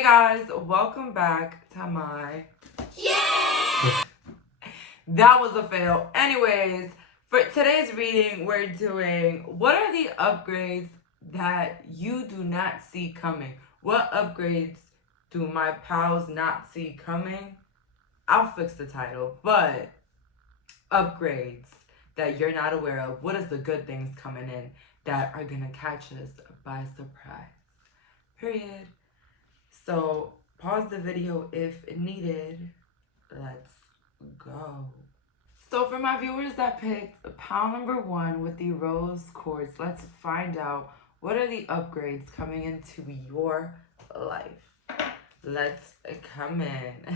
Hey guys, welcome back to my... Yeah! That was a fail. Anyways, for today's reading, we're doing what are the upgrades that you do not see coming? What upgrades do my pals not see coming? I'll fix the title, but upgrades that you're not aware of. What is the good things coming in that are gonna catch us by surprise? Period. So pause the video if needed. Let's go. So for my viewers that picked pile number 1 with the rose quartz, let's find out what are the upgrades coming into your life. Let's come in.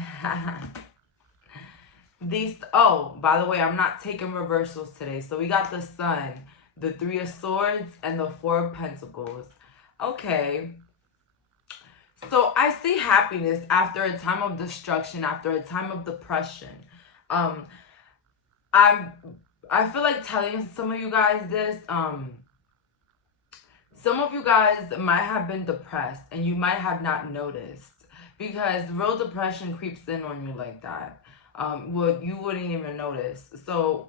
Oh, by the way, I'm not taking reversals today. So we got the Sun, the 3 of Swords, and the 4 of Pentacles. Okay. So I see happiness after a time of destruction, after a time of depression. I feel like telling some of you guys this. Some of you guys might have been depressed and you might have not noticed because real depression creeps in on you like that. You wouldn't even notice. So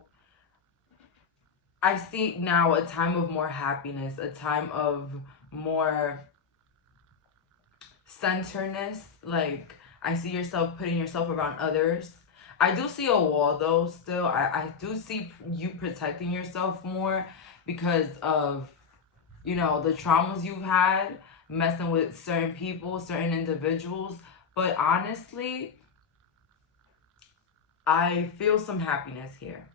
I see now a time of more happiness, a time of more centeredness. Like I see yourself putting yourself around others. I do see a wall though still. I do see you protecting yourself more because of, you know, the traumas you've had, messing with certain people, certain individuals. But honestly, I feel some happiness here.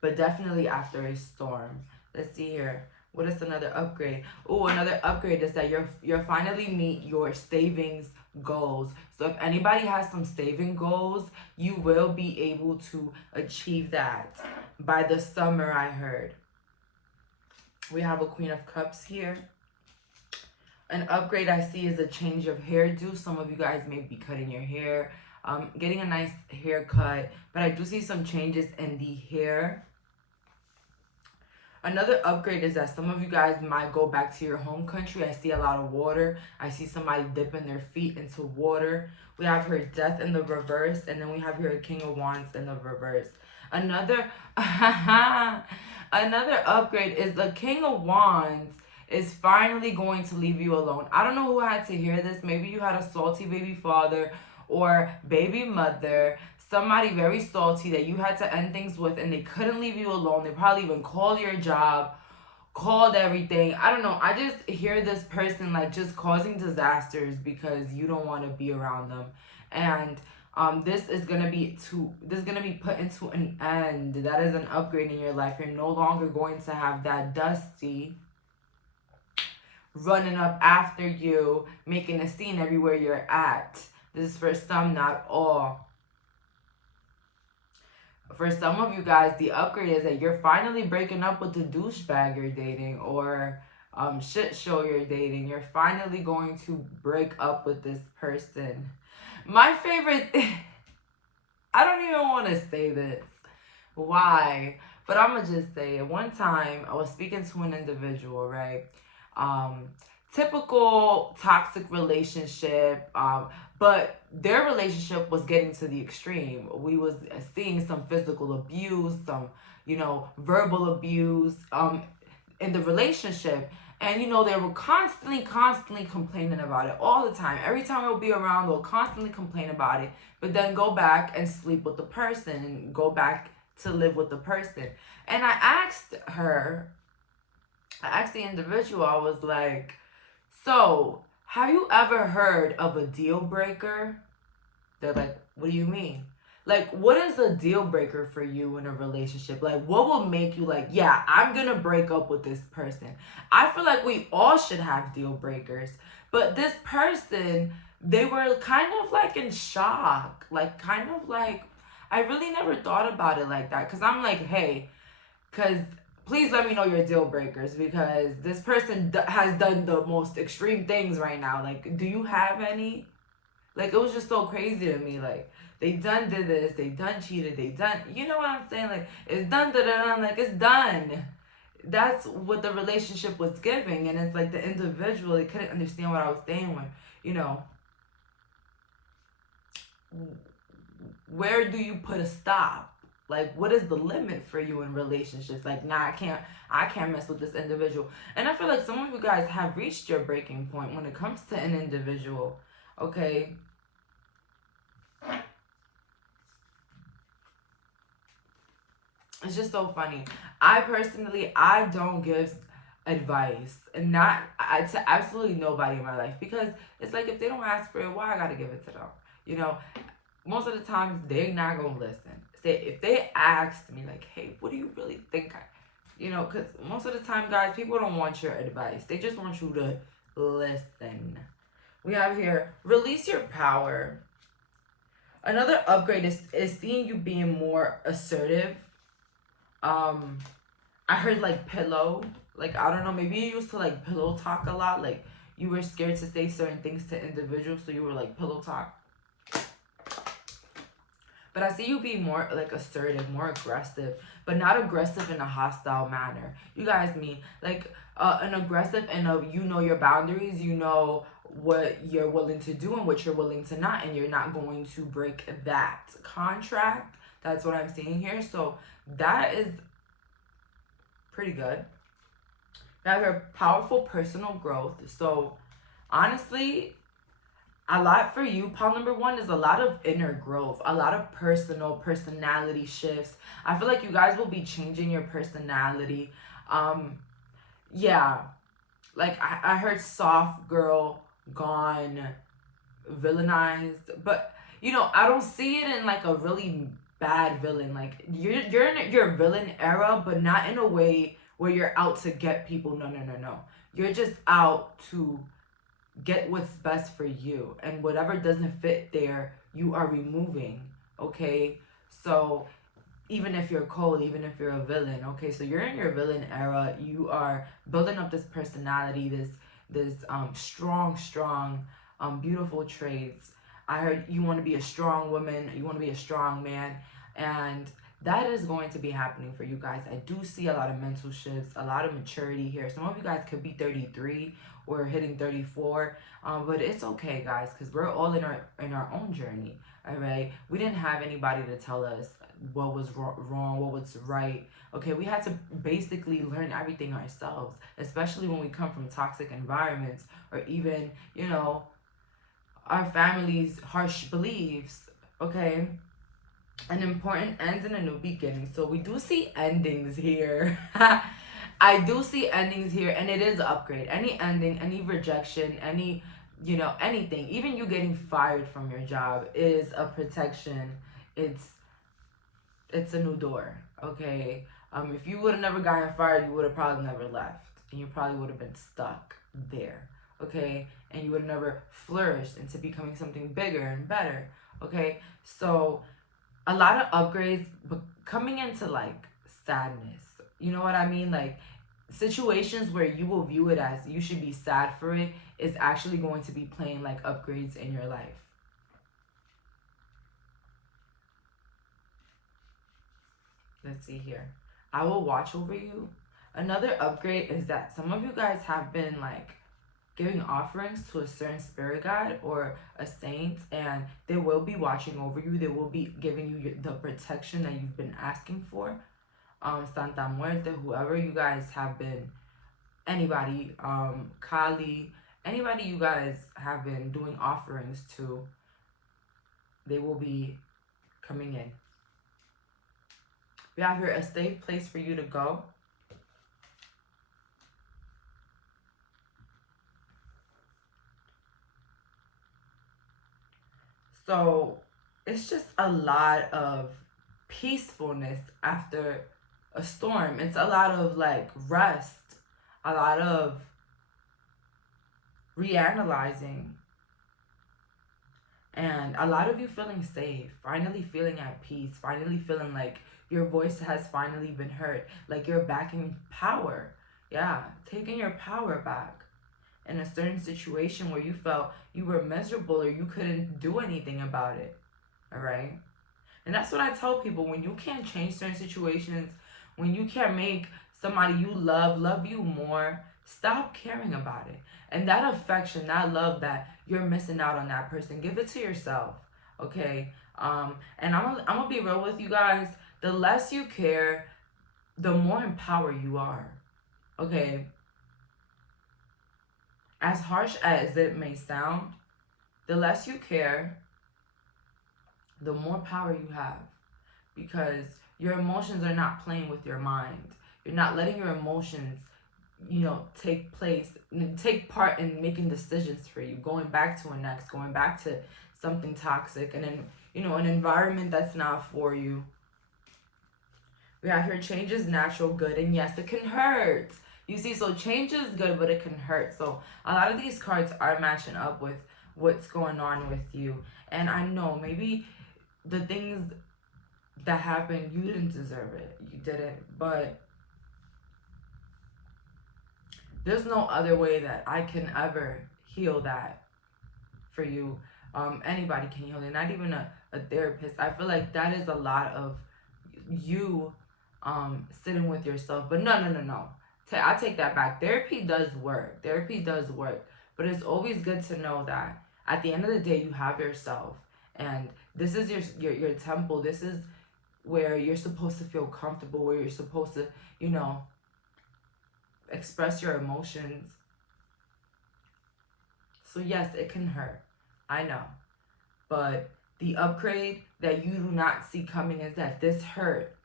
But definitely after a storm. Let's see here. What is another upgrade? Oh, another upgrade is that you're finally meet your savings goals. So if anybody has some saving goals, you will be able to achieve that by the summer, I heard. We have a Queen of Cups here. An upgrade I see is a change of hairdo. Some of you guys may be cutting your hair, getting a nice haircut, but I do see some changes in the hair. Another upgrade is that some of you guys might go back to your home country. I see a lot of water. I see somebody dipping their feet into water. We have her Death in the reverse, and then we have her King of Wands in the reverse. Another upgrade is the King of Wands is finally going to leave you alone. I don't know who had to hear this. Maybe you had a salty baby father or baby mother, somebody very salty that you had to end things with and they couldn't leave you alone. They probably even called your job, called everything. I don't know. I just hear this person like just causing disasters because you don't want to be around them. And this is gonna be put into an end. That is an upgrade in your life. You're no longer going to have that Dusty running up after you, making a scene everywhere you're at. This is for some, not all. For some of you guys, the upgrade is that you're finally breaking up with the douchebag you're dating or shit show you're dating. You're finally going to break up with this person. My favorite... I don't even want to say this. Why? But I'm going to just say it. One time, I was speaking to an individual, right? Typical toxic relationship, but their relationship was getting to the extreme. We was seeing some physical abuse, some, you know, verbal abuse in the relationship. And, you know, they were constantly complaining about it all the time. Every time we'll be around, they'll constantly complain about it, but then go back and sleep with the person and go back to live with the person. And I asked the individual, I was like, so, have you ever heard of a deal breaker? They're like, what do you mean? Like, what is a deal breaker for you in a relationship? Like, what will make you like, yeah, I'm going to break up with this person? I feel like we all should have deal breakers. But this person, they were kind of like in shock. Like, kind of like, I really never thought about it like that. Because I'm like, hey, because... please let me know your deal breakers because this person has done the most extreme things right now. Like, do you have any? Like, it was just so crazy to me. Like, they did this, they cheated, you know what I'm saying? Like, it's done, like, it's done. That's what the relationship was giving. And it's like the individual, they couldn't understand what I was saying when, you know, where do you put a stop? Like, what is the limit for you in relationships? Like, nah, I can't mess with this individual. And I feel like some of you guys have reached your breaking point when it comes to an individual. Okay. It's just so funny. I personally, I don't give advice, and not to absolutely nobody in my life, because it's like, if they don't ask for it, why I gotta give it to them? You know, most of the time they're not gonna listen. If they asked me like, hey, what do you really think you know, because most of the time, guys, people don't want your advice. They just want you to listen. We have here, release your power. Another upgrade is seeing you being more assertive. I heard like pillow. Like, I don't know, maybe you used to like pillow talk a lot. Like, you were scared to say certain things to individuals, so you were like pillow talk. But I see you being more like assertive, more aggressive, but not aggressive in a hostile manner. You guys mean like an aggressive in a, you know your boundaries, you know what you're willing to do and what you're willing to not, and you're not going to break that contract. That's what I'm seeing here. So that is pretty good. Now, your powerful personal growth. So honestly, a lot for you, pile number one, is a lot of inner growth, a lot of personality shifts. I feel like you guys will be changing your personality. Yeah, like I heard soft girl gone, villainized, but you know, I don't see it in like a really bad villain. Like, you're in your villain era, but not in a way where you're out to get people. No. You're just out to get what's best for you, and whatever doesn't fit there, you are removing. Okay, so even if you're cold, even if you're a villain, okay, so you're in your villain era. You are building up this personality, this strong beautiful traits. I heard you want to be a strong woman, you want to be a strong man, and that is going to be happening for you guys. I do see a lot of mental shifts, a lot of maturity here. Some of you guys could be 33 or hitting 34, but it's okay, guys, because we're all in our own journey. All right, we didn't have anybody to tell us what was wrong, what was right. Okay, we had to basically learn everything ourselves, especially when we come from toxic environments, or even, you know, our family's harsh beliefs. Okay, an important ends and a new beginning. So we do see endings here. I do see endings here, and it is an upgrade. Any ending, any rejection, any, you know, anything, even you getting fired from your job is a protection. It's a new door. Okay, if you would have never gotten fired, you would have probably never left, and you probably would have been stuck there. Okay, and you would have never flourished into becoming something bigger and better. Okay, so a lot of upgrades, but coming into like sadness. You know what I mean? Like, situations where you will view it as you should be sad for it is actually going to be playing like upgrades in your life. Let's see here. I will watch over you. Another upgrade is that some of you guys have been like giving offerings to a certain spirit guide or a saint, and they will be watching over you. They will be giving you the protection that you've been asking for. Santa Muerte, whoever you guys have been, anybody, Kali, anybody you guys have been doing offerings to, they will be coming in. We have here a safe place for you to go. So it's just a lot of peacefulness after a storm. It's a lot of like rest, a lot of reanalyzing, and a lot of you feeling safe, finally feeling at peace, finally feeling like your voice has finally been heard, like you're back in power. Yeah, taking your power back in a certain situation where you felt you were miserable or you couldn't do anything about it. All right, and that's what I tell people: when you can't change certain situations, when you can't make somebody you love you more, stop caring about it. And that affection, that love that you're missing out on that person, give it to yourself. okay? And I'm gonna be real with you guys. The less you care, the more empowered you are, okay? As harsh as it may sound, the less you care, the more power you have, because your emotions are not playing with your mind. You're not letting your emotions, take part in making decisions for you, going back to an ex, going back to something toxic, and then, an environment that's not for you. We have here, change is natural, good, and yes, it can hurt. You see, so change is good, but it can hurt. So a lot of these cards are matching up with what's going on with you. And I know maybe the things that happened, you didn't deserve it. You didn't. But there's no other way that I can ever heal that for you. Anybody can heal it, not even a therapist. I feel like that is a lot of you sitting with yourself. But no. I take that back. Therapy does work. But it's always good to know that at the end of the day, you have yourself. And this is your temple. This is where you're supposed to feel comfortable, where you're supposed to, express your emotions. So yes, it can hurt. I know. But the upgrade that you do not see coming is that this hurt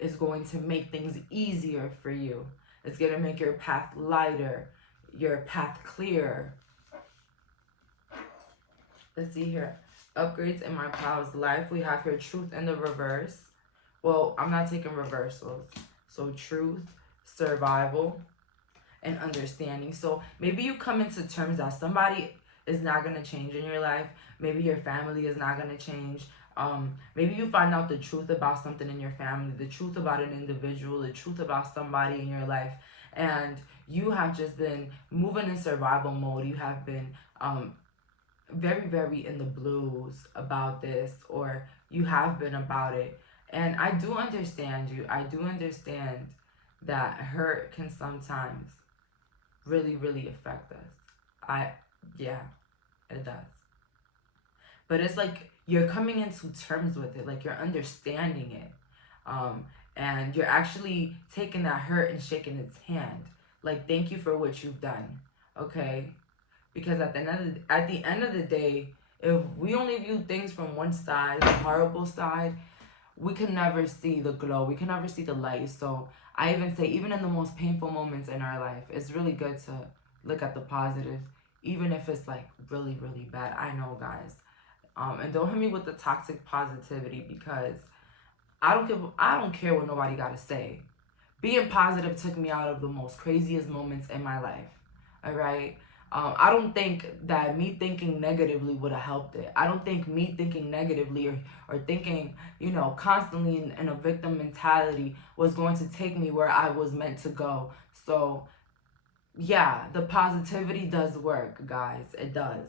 is going to make things easier for you. It's going to make your path lighter, your path clearer. Let's see here. Upgrades in my pal's life. We have here truth in the reverse. Well, I'm not taking reversals. So truth, survival, and understanding. So maybe you come into terms that somebody is not going to change in your life. Maybe your family is not going to change. Maybe you find out the truth about something in your family, the truth about an individual, the truth about somebody in your life, and you have just been moving in survival mode. You have been very, very in the blues about this, or you have been about it. And I do understand you. I do understand that hurt can sometimes really, really affect us. Yeah, it does. But it's like you're coming into terms with it, like you're understanding it. And you're actually taking that hurt and shaking its hand. Like, thank you for what you've done, okay? Because at the end of the day, if we only view things from one side, the horrible side, we can never see the glow. We can never see the light. So I even say, even in the most painful moments in our life, it's really good to look at the positives, even if it's like really, really bad. I know, guys. And don't hit me with the toxic positivity, because I don't care what nobody got to say. Being positive took me out of the most craziest moments in my life. All right. I don't think that me thinking negatively would have helped it. I don't think me thinking negatively or thinking, constantly in a victim mentality was going to take me where I was meant to go. So, yeah, the positivity does work, guys. It does.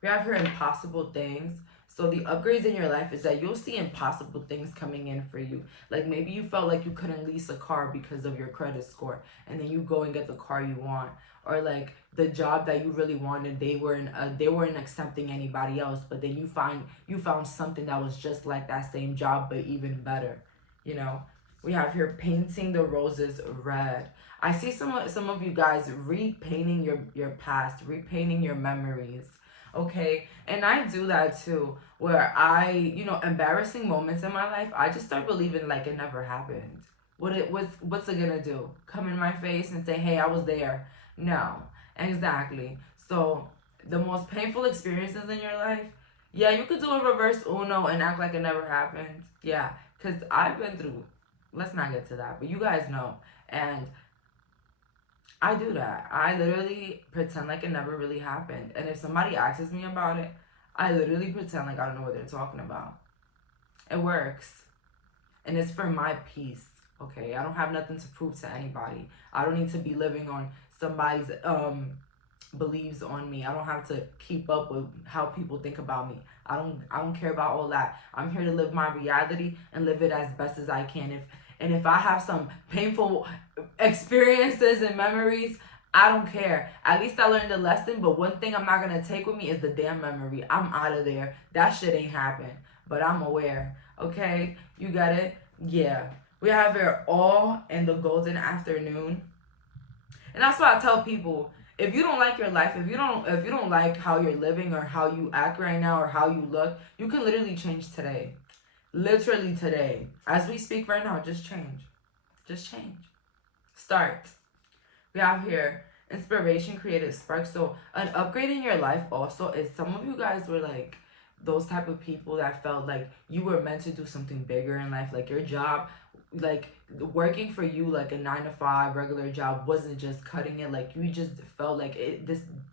We have here impossible things. So the upgrades in your life is that you'll see impossible things coming in for you. Like maybe you felt like you couldn't lease a car because of your credit score, and then you go and get the car you want. Or like the job that you really wanted, they weren't accepting anybody else, but then you found something that was just like that same job but even better. We have here painting the roses red. I see some of you guys repainting your past, repainting your memories. Okay, and I do that too, where embarrassing moments in my life, I just start believing like it never happened. What's it gonna do? Come in my face and say, hey, I was there? No, exactly. So the most painful experiences in your life, yeah, you could do a reverse Uno and act like it never happened. Yeah, because I've been through, let's not get to that, but you guys know. And I do that. I literally pretend like it never really happened. And if somebody asks me about it, I literally pretend like I don't know what they're talking about. It works. And it's for my peace, okay? I don't have nothing to prove to anybody. I don't need to be living on somebody's beliefs on me. I don't have to keep up with how people think about me. I don't care about all that. I'm here to live my reality and live it as best as I can. If I have some painful experiences and memories, I don't care. At least I learned a lesson, but one thing I'm not going to take with me is the damn memory. I'm out of there. That shit ain't happen. But I'm aware. Okay? You got it? Yeah. We have here all in the golden afternoon. And that's why I tell people, if you don't like your life, if you don't like how you're living or how you act right now or how you look, you can literally change today. Literally today. As we speak right now, just change. Just change. Start. We have here inspiration, creative spark. So an upgrade in your life also is some of you guys were like those type of people that felt like you were meant to do something bigger in life, like your job, like working for you, like a 9 to 5 regular job wasn't just cutting it. Like you just felt like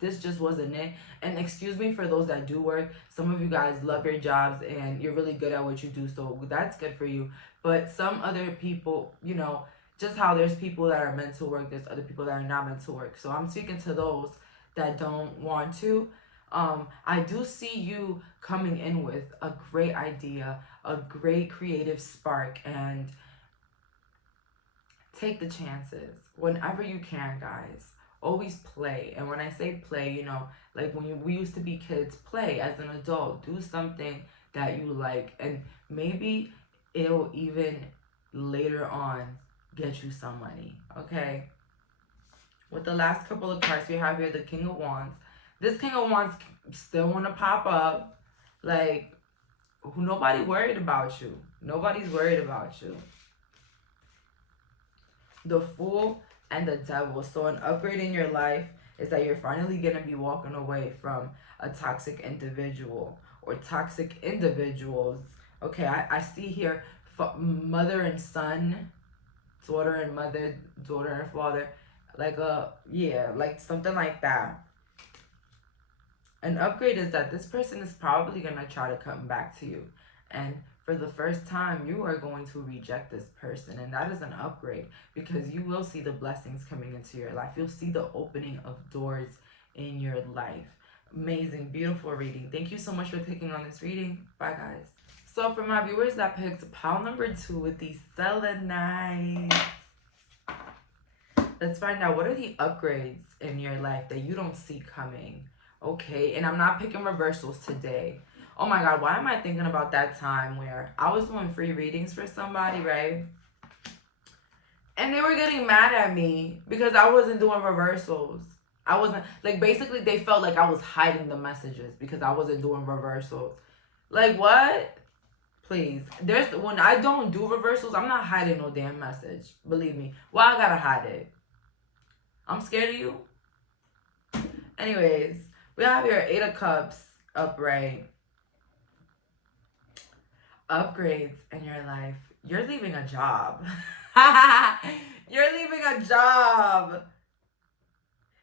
this just wasn't it. And excuse me for those that do work, some of you guys love your jobs and you're really good at what you do, so that's good for you. But some other people, you know, just how there's people that are meant to work, there's other people that are not meant to work. So I'm speaking to those that don't want to. I do see you coming in with a great idea, a great creative spark, and take the chances whenever you can, guys. Always play. And when I say play, you know, like when we used to be kids, play as an adult. Do something that you like, and maybe it'll even later on get you some money. Okay? With the last couple of cards we have here, the King of Wands. This King of Wands still want to pop up. Like, nobody worried about you. Nobody's worried about you. The Fool and the Devil. So an upgrade in your life is that you're finally going to be walking away from a toxic individual or toxic individuals. Okay, I see here mother and son, daughter and mother, daughter and father. Like like something like that. An upgrade is that this person is probably going to try to come back to you. And for the first time, you are going to reject this person. And that is an upgrade because you will see the blessings coming into your life. You'll see the opening of doors in your life. Amazing, beautiful reading. Thank you so much for clicking on this reading. Bye, guys. So for my viewers that picked pile number 2 with the selenite, let's find out what are the upgrades in your life that you don't see coming. Okay, and I'm not picking reversals today. Oh my God, why am I thinking about that time where I was doing free readings for somebody, right? And they were getting mad at me because I wasn't doing reversals. I wasn't, like, basically they felt like I was hiding the messages because I wasn't doing reversals. Like, what? Please. When I don't do reversals, I'm not hiding no damn message. Believe me. Why I gotta hide it? I'm scared of you? Anyways, we have your 8 of Cups upright. Upgrades in your life. You're leaving a job. You're leaving a job.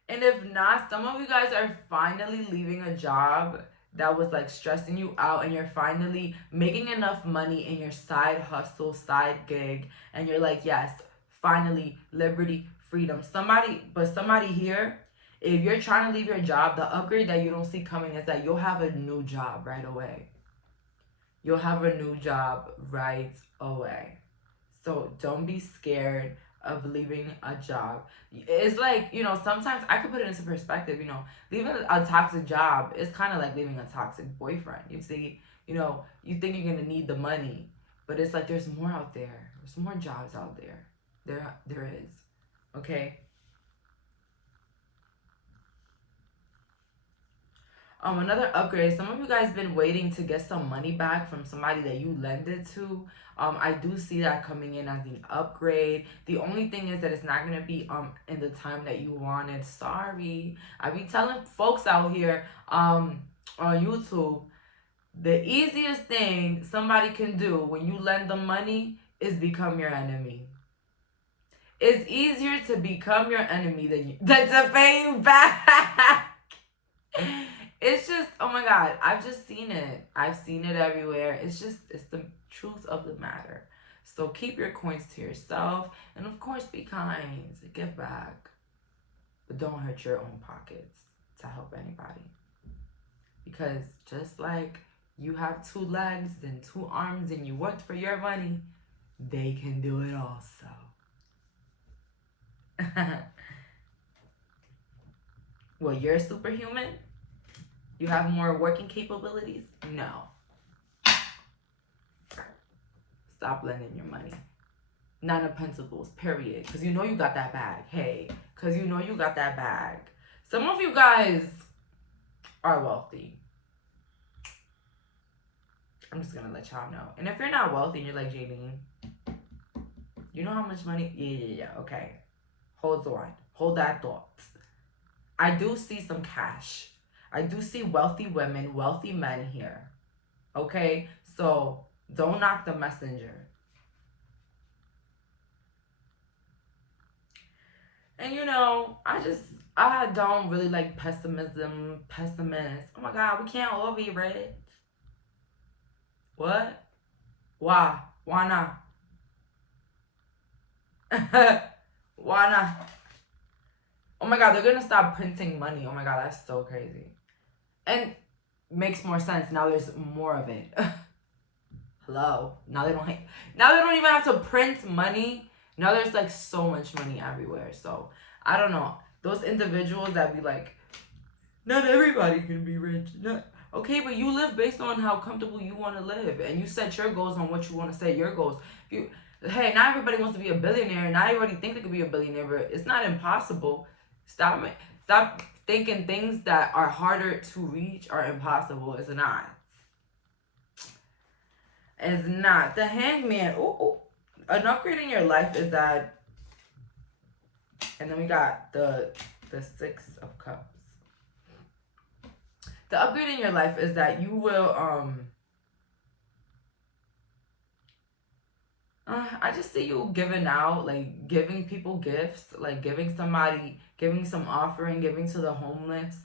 And if not, some of you guys are finally leaving a job that was like stressing you out, and you're finally making enough money in your side hustle, side gig, and you're like, yes, finally, liberty, freedom. Somebody here, if you're trying to leave your job, the upgrade that you don't see coming is that you'll have a new job right away. You'll have a new job right away. So don't be scared of leaving a job. It's like, you know, sometimes I could put it into perspective, you know, leaving a toxic job is kind of like leaving a toxic boyfriend. You see, you know, you think you're going to need the money, but it's like there's more out there. There's more jobs out there. There is. Okay? Another upgrade. Some of you guys been waiting to get some money back from somebody that you lended to. I do see that coming in as an upgrade. The only thing is that it's not gonna be in the time that you wanted. Sorry. I be telling folks out here on YouTube, the easiest thing somebody can do when you lend them money is become your enemy. It's easier to become your enemy than to pay you back. It's just, oh my God, I've just seen it. I've seen it everywhere. It's the truth of the matter. So keep your coins to yourself. And of course, be kind. Give back. But don't hurt your own pockets to help anybody. Because just like you have 2 legs and 2 arms and you worked for your money, they can do it also. Well, you're a superhuman? You have more working capabilities? No. Stop lending your money. 9 of Pentacles, period. Because you know you got that bag. Hey, because you know you got that bag. Some of you guys are wealthy. I'm just going to let y'all know. And if you're not wealthy and you're like, Jaylene, you know how much money? Yeah. Okay. Hold on. Hold that thought. I do see some cash. I do see wealthy women, wealthy men here. Okay? So don't knock the messenger. And you know, I don't really like pessimist. Oh my God, we can't all be rich. What? Why? Why not? Why not? Oh my God, they're gonna stop printing money. Oh my God, that's so crazy. And makes more sense now. There's more of it. Hello. Now they don't even have to print money. Now there's like so much money everywhere. So I don't know. Those individuals that be like, not everybody can be rich. Not okay, but you live based on how comfortable you want to live, and you set your goals on what you want to set your goals. Hey, not everybody wants to be a billionaire. Not everybody thinks they could be a billionaire, but it's not impossible. Stop thinking things that are harder to reach are impossible. It's not. It's not. The Hangman. Ooh. An upgrade in your life is that, and then we got the 6 of Cups. The upgrade in your life is that you will I just see you giving out, like giving people gifts, like giving some offering, giving to the homeless.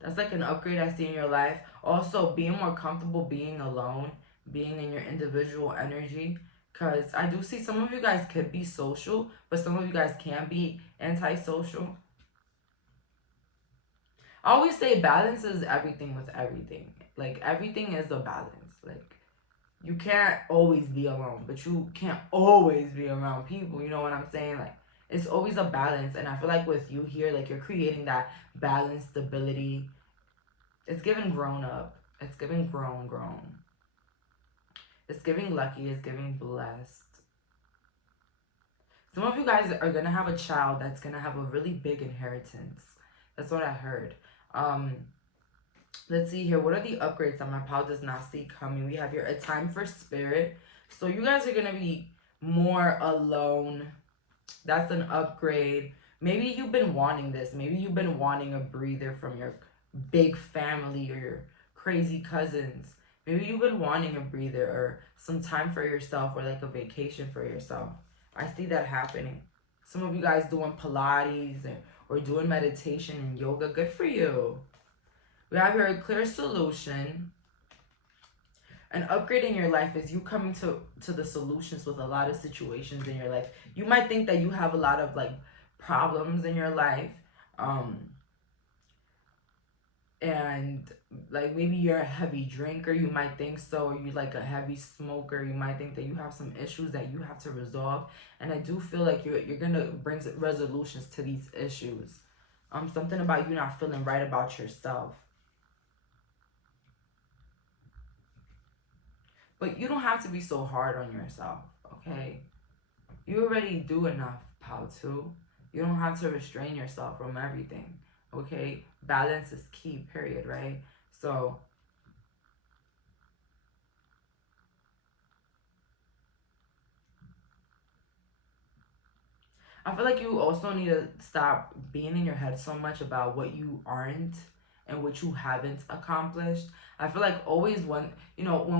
That's like an upgrade I see in your life. Also, being more comfortable being alone, being in your individual energy. Because I do see some of you guys could be social, but some of you guys can be antisocial. I always say balance is everything with everything. Like, everything is a balance. Like, you can't always be alone, but you can't always be around people. You know what I'm saying? Like, it's always a balance. And I feel like with you here, like, you're creating that balance, stability. It's giving grown up. It's giving grown. It's giving lucky. It's giving blessed. Some of you guys are going to have a child that's going to have a really big inheritance. That's what I heard. Let's see here. What are the upgrades that my pal does not see coming? We have here a time for spirit. So you guys are going to be more alone. That's an upgrade. Maybe you've been wanting this. Maybe you've been wanting a breather from your big family or your crazy cousins. Maybe you've been wanting a breather or some time for yourself or like a vacation for yourself. I see that happening. Some of you guys doing Pilates or doing meditation and yoga. Good for you. We have here a clear solution. An upgrade in your life is you coming to the solutions with a lot of situations in your life. You might think that you have a lot of like problems in your life. And like maybe you're a heavy drinker, you might think so, or you like a heavy smoker, you might think that you have some issues that you have to resolve. And I do feel like you're gonna bring resolutions to these issues. Something about you not feeling right about yourself. But you don't have to be so hard on yourself, okay? You already do enough, pal, too. You don't have to restrain yourself from everything, okay? Balance is key, period, right? So, I feel like you also need to stop being in your head so much about what you aren't and what you haven't accomplished. I feel like always when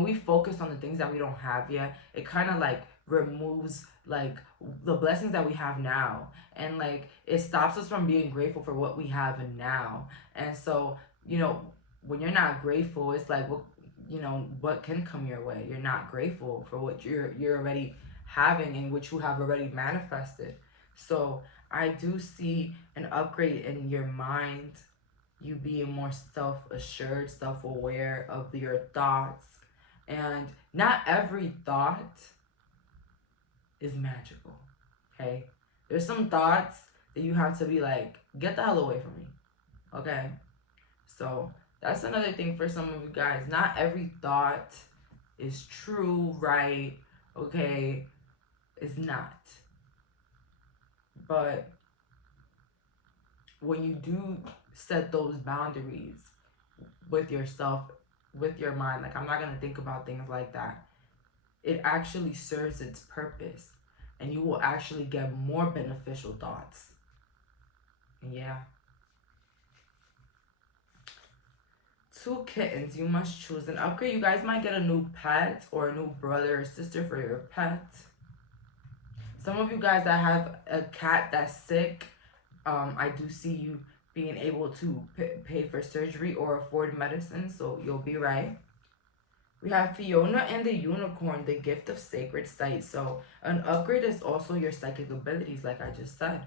we focus on the things that we don't have yet, it kind of like removes like the blessings that we have now, and like it stops us from being grateful for what we have now. And so, when you're not grateful, it's like, what can come your way? You're not grateful for what you're already having and what you have already manifested. So I do see an upgrade in your mind, you being more self-assured, self-aware of your thoughts. And not every thought is magical, okay? There's some thoughts that you have to be like, get the hell away from me, Okay? So that's another thing for some of you guys. Not every thought is true, right? Okay? It's not. But when you do set those boundaries with yourself, with your mind, like, I'm not going to think about things like that, it actually serves its purpose. And you will actually get more beneficial thoughts. Yeah. 2 kittens. You must choose an upgrade. You guys might get a new pet or a new brother or sister for your pet. Some of you guys that have a cat that's sick, I do see you being able to pay for surgery or afford medicine, so you'll be right. We have Fiona and the Unicorn, the gift of sacred sight. So an upgrade is also your psychic abilities, like I just said.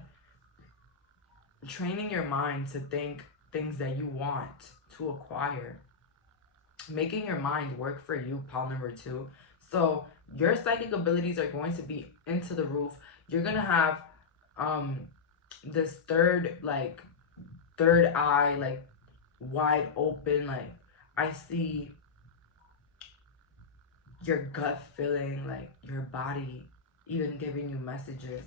Training your mind to think things that you want to acquire. Making your mind work for you, pile number 2. So your psychic abilities are going to be into the roof. You're going to have this third eye, like, wide open. Like, I see your gut feeling, like your body even giving you messages.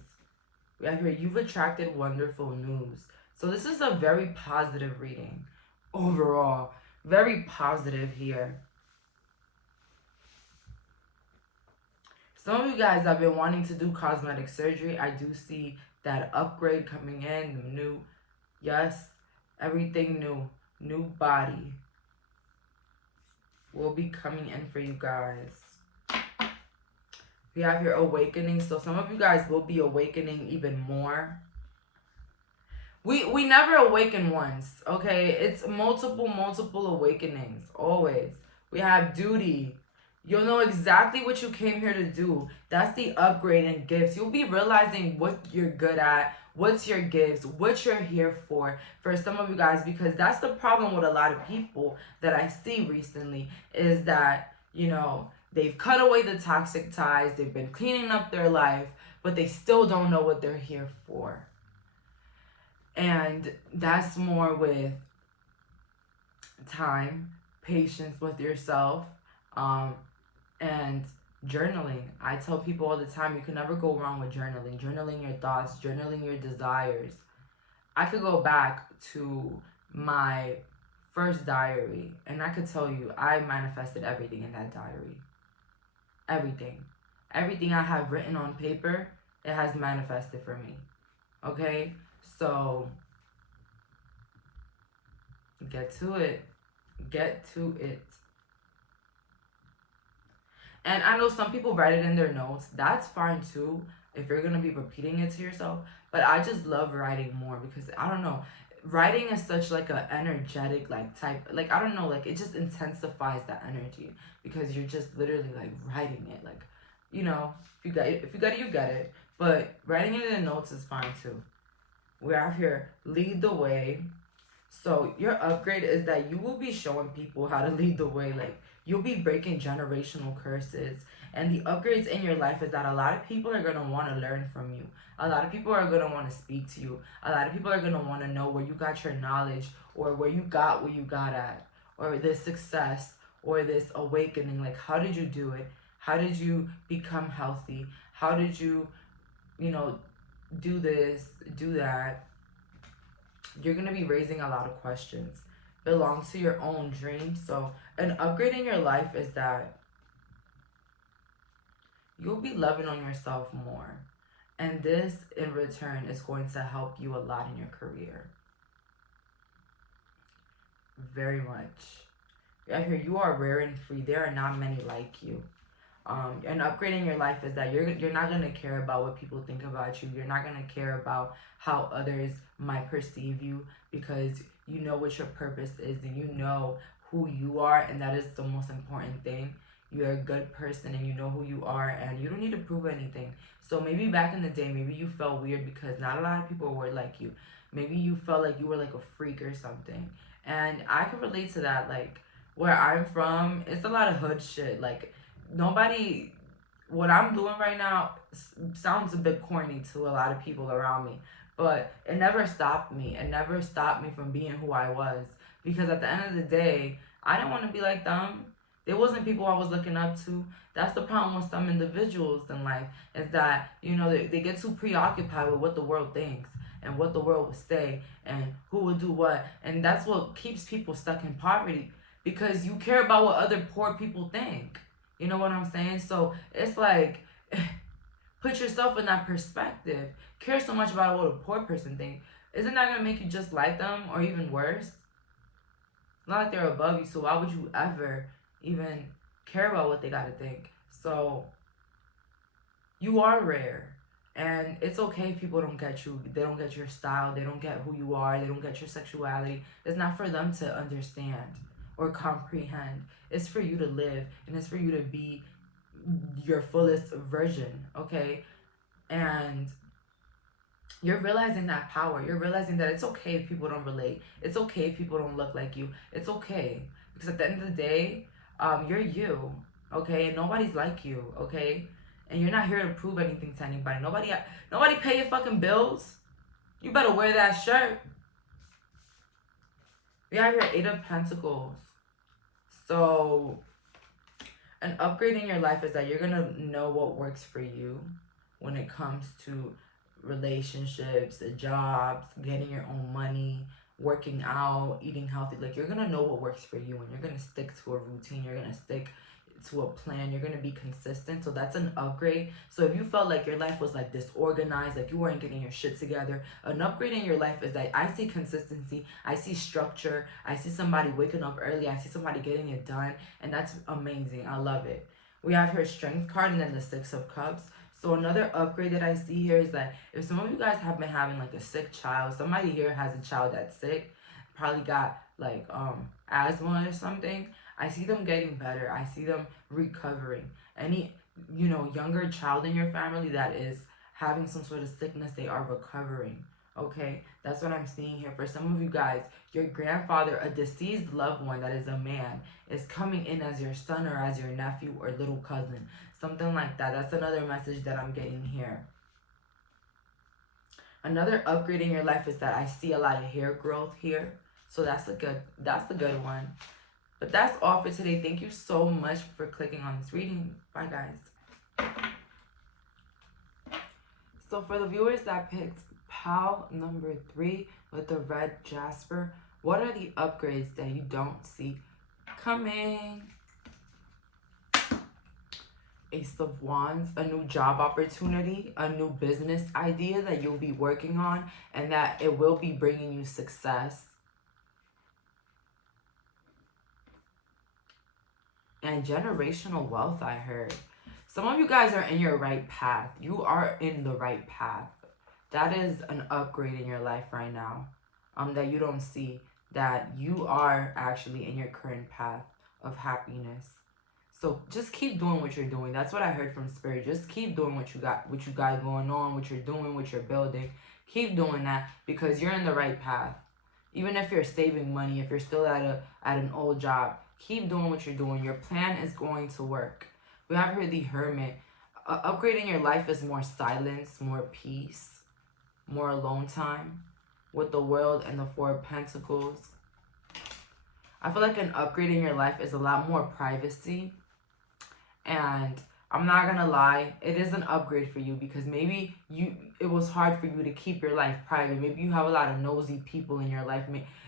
We have here, you've attracted wonderful news. So this is a very positive reading overall. Very positive here. Some of you guys have been wanting to do cosmetic surgery. I do see that upgrade coming in, new, yes, everything new, new body will be coming in for you guys. We have here awakening. So some of you guys will be awakening even more. We never awaken once, okay? It's multiple awakenings, always. We have duty. You'll know exactly what you came here to do. That's the upgrade in gifts. You'll be realizing what you're good at, what's your gifts, what you're here for some of you guys, because that's the problem with a lot of people that I see recently, is that, you know, they've cut away the toxic ties, they've been cleaning up their life, but they still don't know what they're here for. And that's more with time, patience with yourself, and journaling. I tell people all the time, you can never go wrong with journaling. Journaling your thoughts, journaling your desires. I could go back to my first diary, and I could tell you, I manifested everything in that diary. Everything. Everything I have written on paper, it has manifested for me. Okay? So, get to it. Get to it. And I know some people write it in their notes. That's fine too, if you're going to be repeating it to yourself. But I just love writing more because, I don't know, writing is such like an energetic type. Like, I don't know, like, it just intensifies that energy because you're just literally like writing it. Like, you know, if you got it, you got it. But writing it in notes is fine too. We have here, lead the way. So your upgrade is that you will be showing people how to lead the way. Like, you'll be breaking generational curses. And the upgrades in your life is that a lot of people are going to want to learn from you. A lot of people are going to want to speak to you. A lot of people are going to want to know where you got your knowledge, or where you got what you got at, or this success, or this awakening. Like, how did you do it? How did you become healthy? How did you, you know, do this, do that? You're going to be raising a lot of questions. Belongs to your own dreams. So an upgrade in your life is that you'll be loving on yourself more. And this, in return, is going to help you a lot in your career. Very much. Yeah, here, you are rare and free. There are not many like you. An upgrade in your life is that you're not going to care about what people think about you. You're not going to care about how others might perceive you, because you know what your purpose is and you know who you are, and that is the most important thing. You're a good person and you know who you are, and you don't need to prove anything. So maybe back in the day, maybe you felt weird because not a lot of people were like you. Maybe you felt like you were like a freak or something. And I can relate to that. Like, where I'm from, it's a lot of hood shit. Like, nobody, what I'm doing right now sounds a bit corny to a lot of people around me, But it never stopped me. It never stopped me from being who I was. Because at the end of the day, I didn't want to be like them. They wasn't people I was looking up to. That's the problem with some individuals in life, is that, you know, they get too preoccupied with what the world thinks and what the world would say and who would do what. And that's what keeps people stuck in poverty, because you care about what other poor people think. You know what I'm saying? So it's like, put yourself in that perspective. Care so much about what a poor person thinks. Isn't that going to make you just like them, or even worse? It's not like they're above you, so why would you ever even care about what they got to think? So you are rare. And it's okay if people don't get you. They don't get your style. They don't get who you are. They don't get your sexuality. It's not for them to understand or comprehend. It's for you to live, and it's for you to be your fullest version, okay? And you're realizing that power. You're realizing that it's okay if people don't relate. It's okay if people don't look like you. It's okay. Because at the end of the day, you're you, okay? And nobody's like you, okay? And you're not here to prove anything to anybody. Nobody pay your fucking bills. You better wear that shirt. We have your 8 of Pentacles. So an upgrade in your life is that you're going to know what works for you when it comes to relationships, jobs, getting your own money, working out, eating healthy. Like, you're going to know what works for you, and you're going to stick to a routine. You're going to stick to a plan. You're going to be consistent. So that's an upgrade. So if you felt like your life was like disorganized, like you weren't getting your shit together, an upgrade in your life is that I see consistency, I see structure, I see somebody waking up early, I see somebody getting it done, and that's amazing. I love it. We have her Strength card and then the 6 of Cups. So another upgrade that I see here is that if some of you guys have been having like a sick child, somebody here has a child that's sick, probably got like asthma or something, I see them getting better. I see them recovering. Any, you know, younger child in your family that is having some sort of sickness, they are recovering. Okay, that's what I'm seeing here. For some of you guys, your grandfather, a deceased loved one that is a man, is coming in as your son or as your nephew or little cousin. Something like that. That's another message that I'm getting here. Another upgrade in your life is that I see a lot of hair growth here. So that's a good one. But that's all for today. Thank you so much for clicking on this reading. Bye, guys. So for the viewers that picked pile number 3 with the red jasper, what are the upgrades that you don't see coming? Ace of Wands, a new job opportunity, a new business idea that you'll be working on, and that it will be bringing you success. And generational wealth, I heard. Some of you guys are in your right path. You are in the right path. That is an upgrade in your life right now. That you don't see. That you are actually in your current path of happiness. So just keep doing what you're doing. That's what I heard from Spirit. Just keep doing what you got going on, what you're doing, what you're building. Keep doing that, because you're in the right path. Even if you're saving money, if you're still at an old job, keep doing what you're doing. Your plan is going to work. We have here the Hermit. Upgrading your life is more silence, more peace, more alone time with the World and the 4 of Pentacles. I feel like an upgrade in your life is a lot more privacy. And I'm not gonna lie, it is an upgrade for you, because maybe it was hard for you to keep your life private. Maybe you have a lot of nosy people in your life,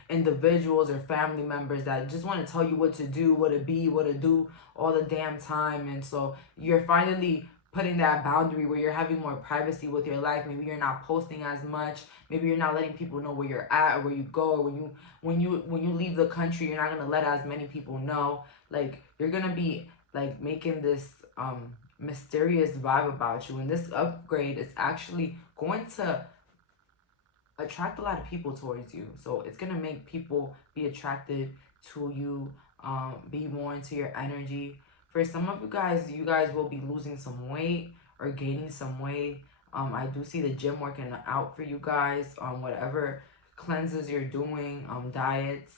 individuals or family members that just want to tell you what to do, what to be, what to do all the damn time. And so you're finally putting that boundary where you're having more privacy with your life. Maybe you're not posting as much. Maybe you're not letting people know where you're at or where you go. Or when you leave the country, you're not gonna let as many people know. Like, you're gonna be like making this mysterious vibe about you, and this upgrade is actually going to attract a lot of people towards you. So it's gonna make people be attracted to you, be more into your energy. For some of you guys will be losing some weight or gaining some weight. I do see the gym working out for you guys, whatever cleanses you're doing, diets.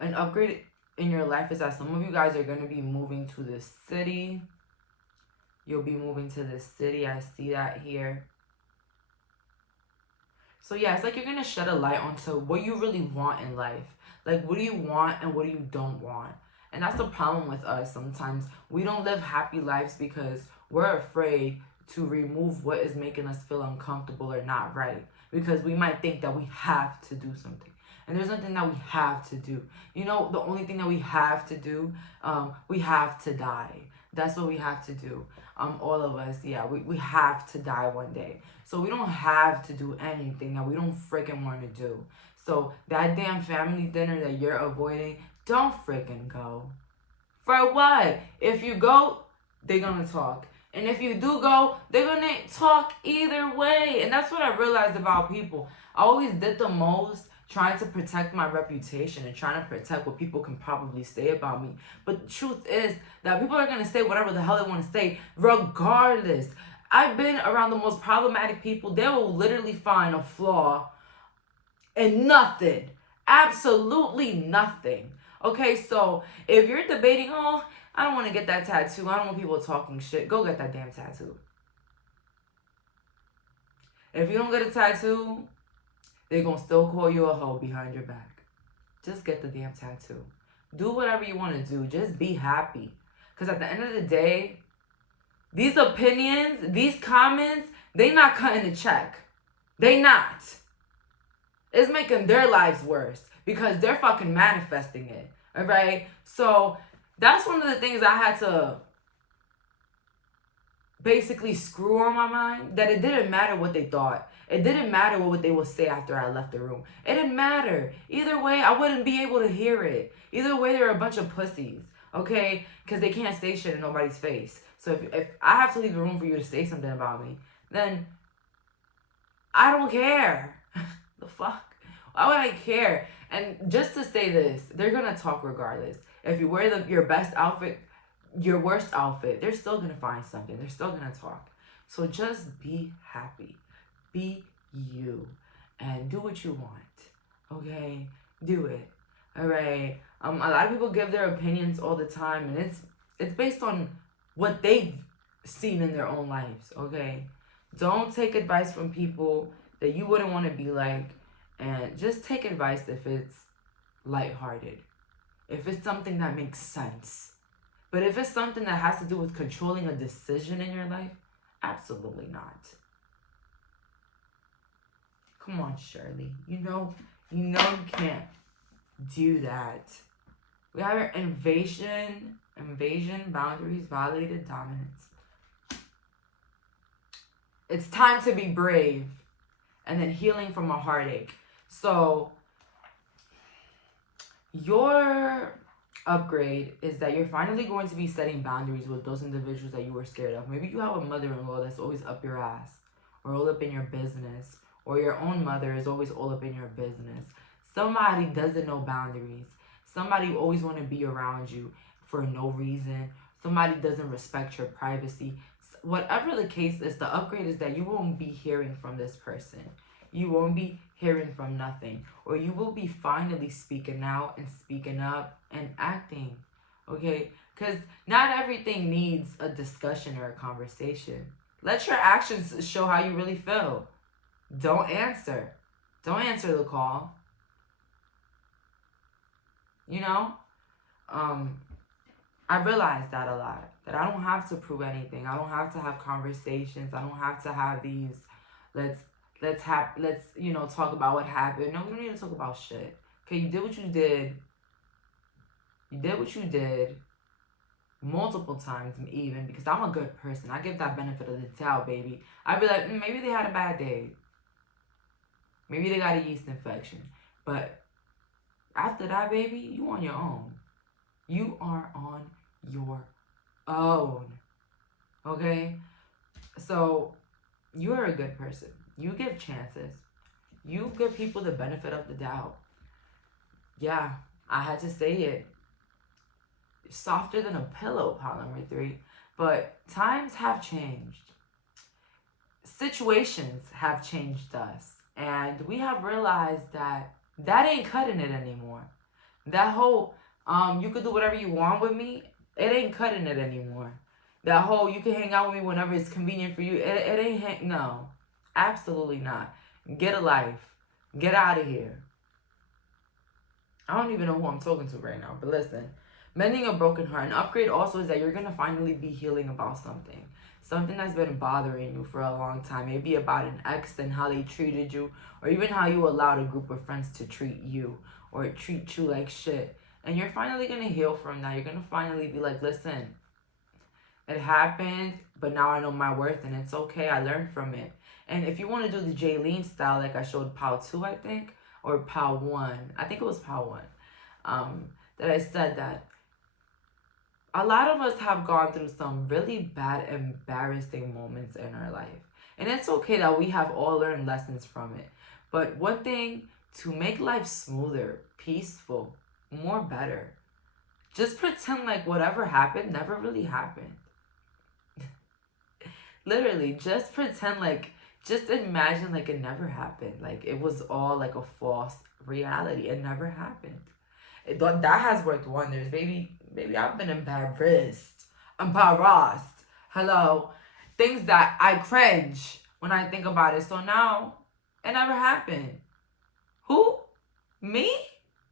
An upgrade in your life is that some of you guys are going to be moving to this city. You'll be moving to this city. I see that here. So yeah, it's like you're gonna shed a light onto what you really want in life. Like, what do you want and what do you don't want? And that's the problem with us. Sometimes we don't live happy lives because we're afraid to remove what is making us feel uncomfortable or not right. Because we might think that we have to do something. And there's nothing that we have to do. You know, the only thing that we have to do, we have to die. That's what we have to do. All of us, yeah, we have to die one day. So we don't have to do anything that we don't freaking want to do. So that damn family dinner that you're avoiding, don't freaking go. For what? If you go, they're gonna talk. And if you do go, they're gonna talk either way. And that's what I realized about people. I always did the most trying to protect my reputation and trying to protect what people can probably say about me. But the truth is that people are gonna say whatever the hell they want to say, regardless. I've been around the most problematic people. They will literally find a flaw in nothing. Absolutely nothing. Okay, so if you're debating, oh, I don't want to get that tattoo, I don't want people talking shit, go get that damn tattoo. If you don't get a tattoo, they're going to still call you a hoe behind your back. Just get the damn tattoo. Do whatever you want to do. Just be happy. Because at the end of the day, these opinions, these comments, they not cutting the check. They not. It's making their lives worse because they're fucking manifesting it. All right? So that's one of the things I had to basically screw on my mind, that it didn't matter what they thought. It didn't matter what they would say after I left the room. It didn't matter. Either way, I wouldn't be able to hear it. Either way, they're a bunch of pussies, okay? Because they can't say shit in nobody's face. So if I have to leave the room for you to say something about me, then I don't care. The fuck? Why would I care? And just to say this, they're going to talk regardless. If you wear your best outfit, your worst outfit, they're still going to find something. They're still going to talk. So just be happy. Be you. And do what you want. Okay? Do it. All right? A lot of people give their opinions all the time. And it's based on what they've seen in their own lives. Okay? Don't take advice from people that you wouldn't want to be like. And just take advice if it's lighthearted. If it's something that makes sense. But if it's something that has to do with controlling a decision in your life, absolutely not. Come on, Shirley. You know you can't do that. We have our invasion, boundaries, violated, dominance. It's time to be brave. And then healing from a heartache. So, your upgrade is that you're finally going to be setting boundaries with those individuals that you were scared of. Maybe you have a mother-in-law that's always up your ass, or all up in your business, or your own mother is always all up in your business. Somebody doesn't know boundaries. Somebody always want to be around you for no reason. Somebody doesn't respect your privacy. Whatever the case is, the upgrade is that you won't be hearing from this person. You won't be hearing from nothing. Or you will be finally speaking out and speaking up and acting. Okay? Because not everything needs a discussion or a conversation. Let your actions show how you really feel. Don't answer. Don't answer the call. You know? I realized that a lot. That I don't have to prove anything. I don't have to have conversations. I don't have to have these let's talk about what happened. No, we don't need to talk about shit. Okay, you did what you did. You did what you did multiple times even, because I'm a good person. I give that benefit of the doubt, baby. I'd be like, maybe they had a bad day. Maybe they got a yeast infection. But after that, baby, you on your own. You are on your own. Okay? So, you are a good person. You give chances. You give people the benefit of the doubt. Yeah, I had to say it. Softer than a pillow, pile number 3. But times have changed. Situations have changed us. And we have realized that ain't cutting it anymore. That whole, you could do whatever you want with me, it ain't cutting it anymore. That whole, you can hang out with me whenever it's convenient for you, it ain't, no. Absolutely not. Get a life. Get out of here. I don't even know who I'm talking to right now, but listen. Mending a broken heart. An upgrade also is that you're going to finally be healing about something. Something that's been bothering you for a long time. Maybe about an ex and how they treated you, or even how you allowed a group of friends to treat you or treat you like shit. And you're finally going to heal from that. You're going to finally be like, listen, it happened, but now I know my worth and it's okay. I learned from it. And if you want to do the Jayleen style, like I showed POW 2, I think, or POW 1, I think it was POW 1, that I said that a lot of us have gone through some really bad, embarrassing moments in our life. And it's okay that we have all learned lessons from it. But one thing to make life smoother, peaceful, more better, just pretend like whatever happened never really happened. Literally, just pretend like, just imagine like it never happened. Like it was all like a false reality. It never happened. That has worked wonders. Baby, I've been embarrassed. Hello. Things that I cringe when I think about it. So now, it never happened. Who? Me?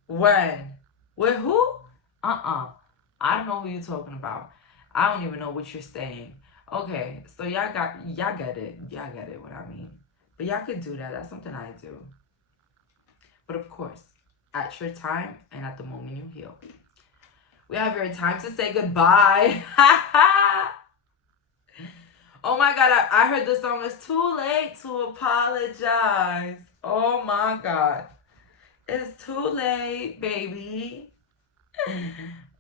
When? With who? I don't know who you're talking about. I don't even know what you're saying. Okay, so y'all get it. Y'all get it what I mean. But y'all could do that. That's something I do. But of course, at your time and at the moment you heal. We have your time to say goodbye. Oh my God, I heard the song. It's too late to apologize. Oh my God. It's too late, baby.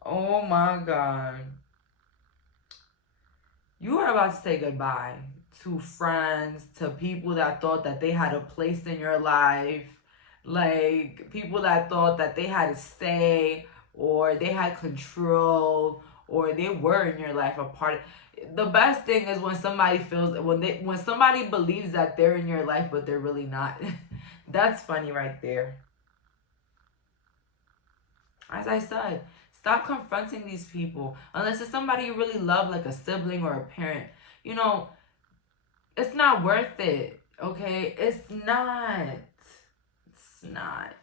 Oh my God. You are about to say goodbye to friends, to people that thought that they had a place in your life. Like, people that thought that they had a say, or they had control, or they were in your life a part. The best thing is when somebody feels, when somebody believes that they're in your life, but they're really not. That's funny right there. As I said, stop confronting these people. Unless it's somebody you really love, like a sibling or a parent. You know, it's not worth it, okay? It's not. It's not.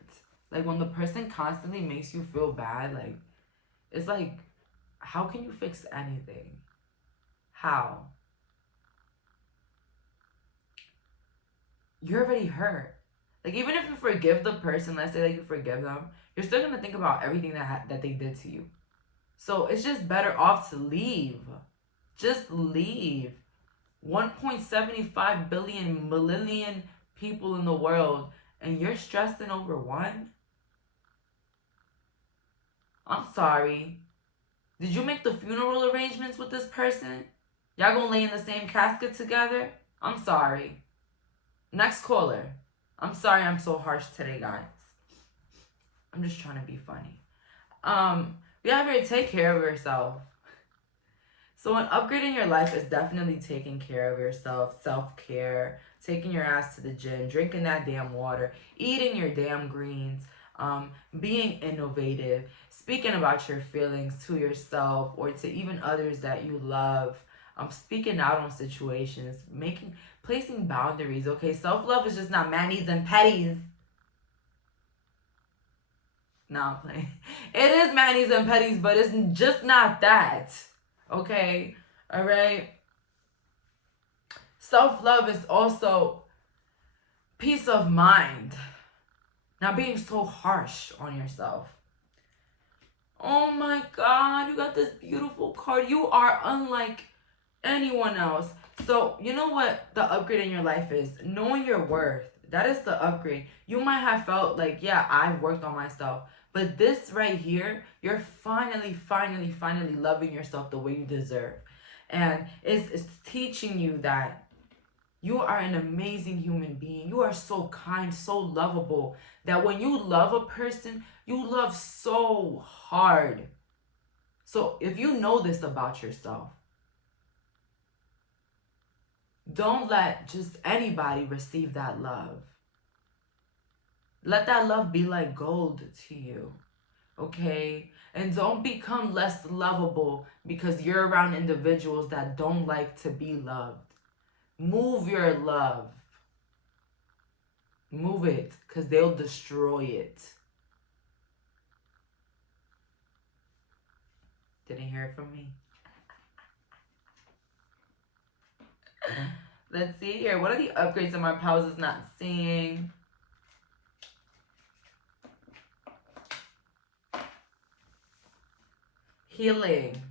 Like, when the person constantly makes you feel bad, like, it's like, how can you fix anything? How? You're already hurt. Like, even if you forgive the person, let's say that you forgive them, you're still going to think about everything that they did to you. So it's just better off to leave. Just leave. 1.75 billion people in the world, and you're stressing over one? I'm sorry. Did you make the funeral arrangements with this person? Y'all gonna lay in the same casket together? I'm sorry. Next caller. I'm sorry I'm so harsh today, guys. I'm just trying to be funny. You have to take care of yourself. So an upgrade in your life is definitely taking care of yourself, self-care, taking your ass to the gym, drinking that damn water, eating your damn greens, being innovative, speaking about your feelings to yourself or to even others that you love, speaking out on situations, placing boundaries, okay? Self-love is just not manis and petties. No, I'm playing. It is manis and petties, but it's just not that. Okay? Alright? Self-love is also peace of mind. Not being so harsh on yourself. Oh my God, you got this beautiful card. You are unlike anyone else. So, you know what the upgrade in your life is? Knowing your worth. That is the upgrade. You might have felt like, yeah, I've worked on myself. But this right here, you're finally loving yourself the way you deserve. And it's teaching you that you are an amazing human being. You are so kind, so lovable, that when you love a person, you love so hard. So if you know this about yourself, don't let just anybody receive that love. Let that love be like gold to you, okay? And don't become less lovable because you're around individuals that don't like to be loved. Move your love. Move it, because they'll destroy it. Didn't hear it from me. Let's see here. What are the upgrades that my pals is not seeing? Healing.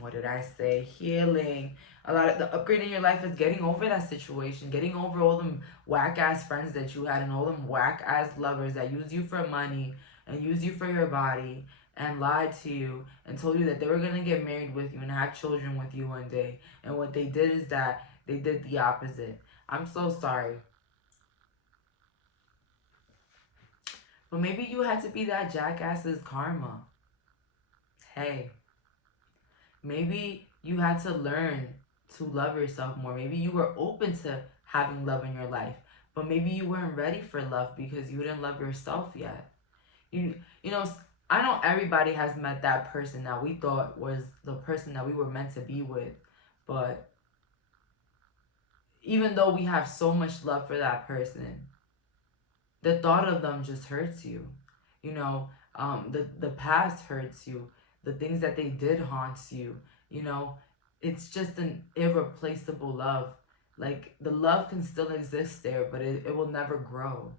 What did I say? Healing. A lot of the upgrade in your life is getting over that situation, getting over all them whack ass friends that you had and all them whack ass lovers that use you for money and use you for your body and lied to you and told you that they were gonna get married with you and have children with you one day. And what they did is that they did the opposite. I'm so sorry. But maybe you had to be that jackass's karma. Hey. Maybe you had to learn to love yourself more. Maybe you were open to having love in your life, but maybe you weren't ready for love because you didn't love yourself yet. You know, I know everybody has met that person that we thought was the person that we were meant to be with, but even though we have so much love for that person, the thought of them just hurts you. You know, the past hurts you. The things that they did haunts you. You know, it's just an irreplaceable love. Like, the love can still exist there, but it will never grow.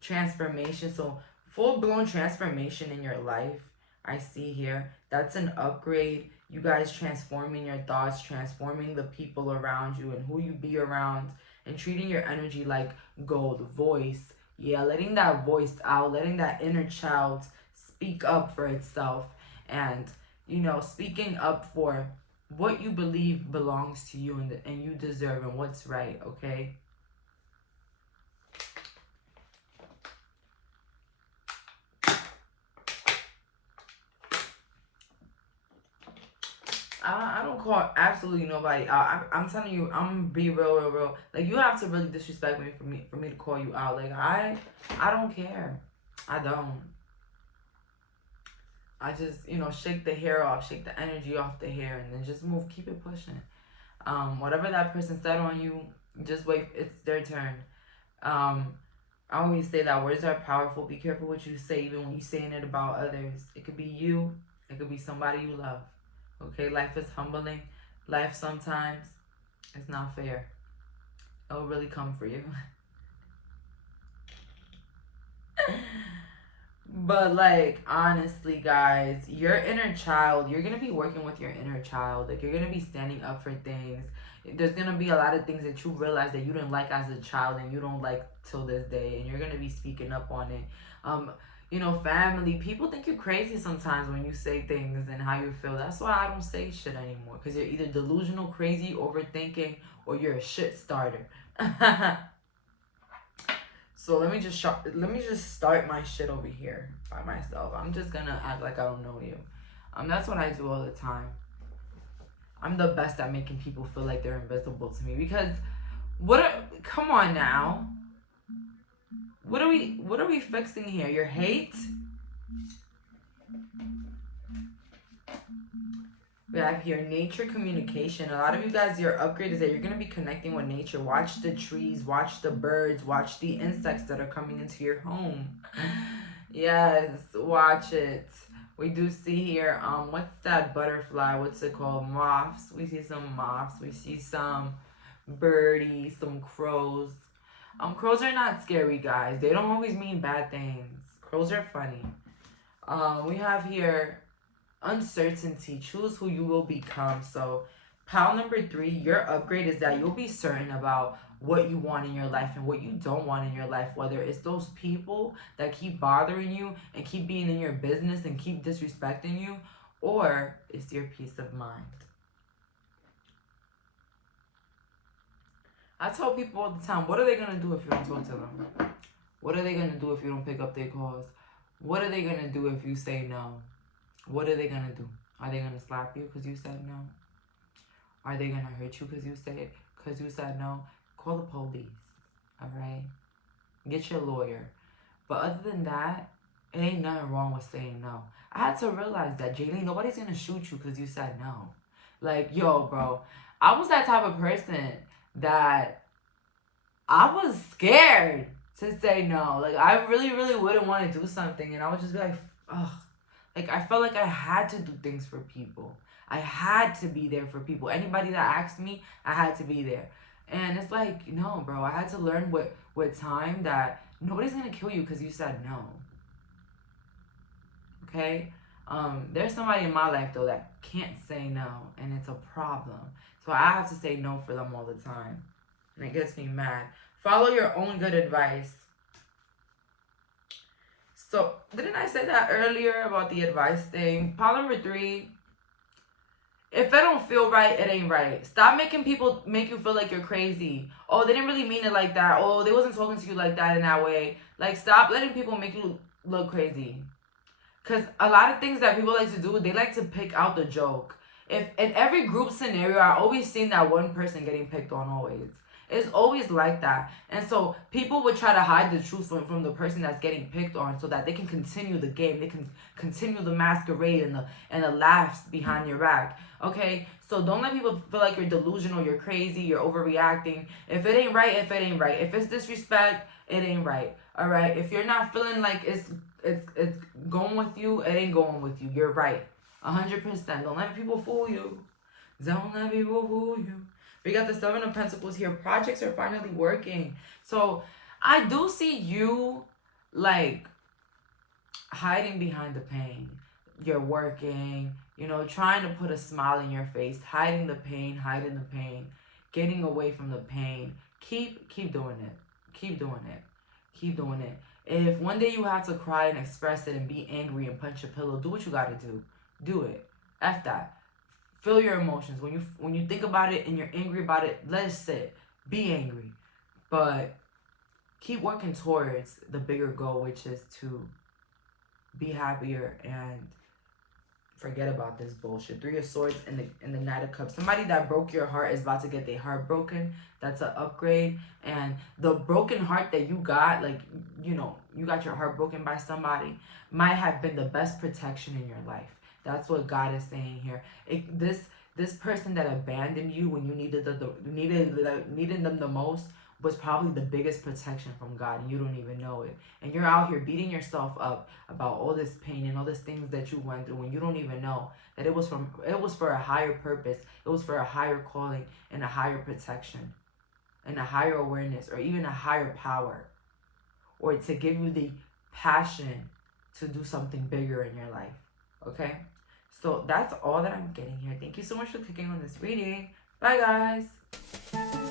Transformation. So, full-blown transformation in your life, I see here. That's an upgrade. You guys transforming your thoughts, transforming the people around you and who you be around, and treating your energy like gold. Voice. Yeah, letting that voice out, letting that inner child speak up for itself, and you know, speaking up for what you believe belongs to you and you deserve and what's right. Okay, I don't call absolutely nobody out. I'm telling you, I'm gonna be real. Like, you have to really disrespect me for me to call you out. Like, I don't care. I don't. I just, you know, shake the hair off, shake the energy off the hair, and then just move, keep it pushing. Whatever that person said on you, just wait, it's their turn. I always say that words are powerful. Be careful what you say, even when you're saying it about others. It could be you, it could be somebody you love. Okay, life is humbling. Life sometimes is not fair. It'll really come for you. But, like, honestly, guys, your inner child, you're gonna be working with your inner child. Like, you're gonna be standing up for things. There's gonna be a lot of things that you realize that you didn't like as a child and you don't like till this day, and you're gonna be speaking up on it. You know, family, people think you're crazy sometimes when you say things and how you feel. That's why I don't say shit anymore, because you're either delusional, crazy, overthinking, or you're a shit starter. So let me just start my shit over here by myself. I'm just gonna act like I don't know you. That's what I do all the time. I'm the best at making people feel like they're invisible to me, because come on now. What are we fixing here? Your hate? We have here nature communication. A lot of you guys, your upgrade is that you're going to be connecting with nature. Watch the trees, watch the birds, watch the insects that are coming into your home. Yes, watch it. We do see here, what's that butterfly? What's it called? Moths. We see some moths. We see some birdies, some crows. Crows are not scary, guys. They don't always mean bad things. Crows are funny. We have here uncertainty. Choose who you will become. So, pile number 3, your upgrade is that you'll be certain about what you want in your life and what you don't want in your life. Whether it's those people that keep bothering you and keep being in your business and keep disrespecting you, or it's your peace of mind. I tell people all the time, what are they going to do if you don't talk to them? What are they going to do if you don't pick up their calls? What are they going to do if you say no? What are they going to do? Are they going to slap you because you said no? Are they going to hurt you because you said no? Call the police, all right? Get your lawyer. But other than that, it ain't nothing wrong with saying no. I had to realize that, Jayleen, nobody's going to shoot you because you said no. Like, yo, bro, I was that type of person that I was scared to say no. Like, I really, really wouldn't want to do something. And I would just be like, ugh. Like, I felt like I had to do things for people. I had to be there for people. Anybody that asked me, I had to be there. And it's like, no, bro. I had to learn with time that nobody's going to kill you because you said no. Okay? There's somebody in my life, though, that can't say no. And it's a problem. So I have to say no for them all the time. And it gets me mad. Follow your own good advice. So, didn't I say that earlier about the advice thing? Pile number 3. If it don't feel right, it ain't right. Stop making people make you feel like you're crazy. Oh, they didn't really mean it like that. Oh, they wasn't talking to you like that in that way. Like, stop letting people make you look crazy. Because a lot of things that people like to do, they like to pick out the joke. If in every group scenario, I always seen that one person getting picked on always. It's always like that. And so people would try to hide the truth from the person that's getting picked on so that they can continue the game. They can continue the masquerade and the laughs behind your back. Okay? So don't let people feel like you're delusional, you're crazy, you're overreacting. If it ain't right, if it ain't right. If it's disrespect, it ain't right. Alright? If you're not feeling like it's going with you, it ain't going with you. You're right. 100%. Don't let people fool you. Don't let people fool you. We got the 7 of Pentacles here. Projects are finally working. So I do see you like hiding behind the pain. You're working, you know, trying to put a smile in your face, hiding the pain, getting away from the pain. Keep doing it. Keep doing it. Keep doing it. If one day you have to cry and express it and be angry and punch a pillow, do what you gotta do. Do it. F that. Feel your emotions. When you think about it and you're angry about it, let it sit. Be angry. But keep working towards the bigger goal, which is to be happier and forget about this bullshit. 3 of Swords and the Knight of Cups. Somebody that broke your heart is about to get their heart broken. That's an upgrade. And the broken heart that you got, like, you know, you got your heart broken by somebody, might have been the best protection in your life. That's what God is saying here. This person that abandoned you when you needed them the most was probably the biggest protection from God, and you don't even know it. And you're out here beating yourself up about all this pain and all these things that you went through when you don't even know that it was for a higher purpose. It was for a higher calling and a higher protection and a higher awareness, or even a higher power, or to give you the passion to do something bigger in your life. Okay? So that's all that I'm getting here. Thank you so much for clicking on this reading. Bye, guys.